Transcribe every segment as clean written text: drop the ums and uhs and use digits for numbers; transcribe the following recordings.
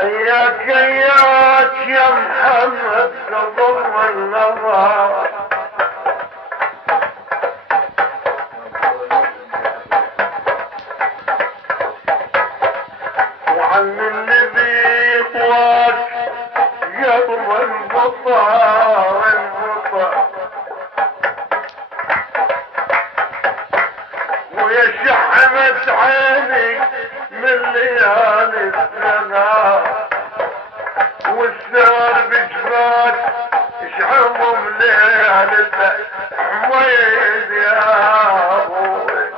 اياك اياك يا محمد تضم النظر وعن الذي يطواك يضم المطر ويا شحمت عيني من ليالي السنة والسهر بجفاك اشعمم ليالته حميد يا ابوي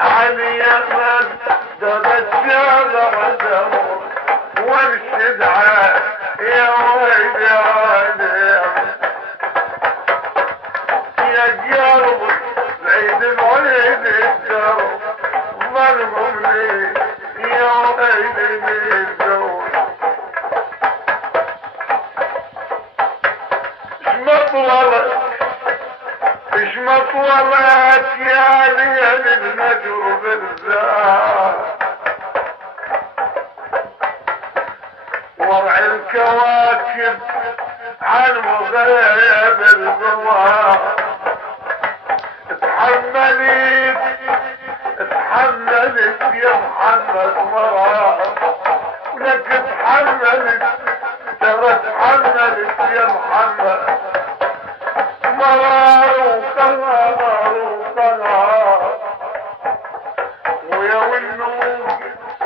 علي من دبت شجر دمر والشدعة يا ويل يا ويل يا قلب بعيد الويل الدرب ظلمهم لي يا ويل من الدور اش مطولت يا ليل المجر بالذات ورع الكواكب عن مغيب القمر اتحملت يا محمد مرار ولك اتحملت ترى اتحملت يا محمد مرار وقرار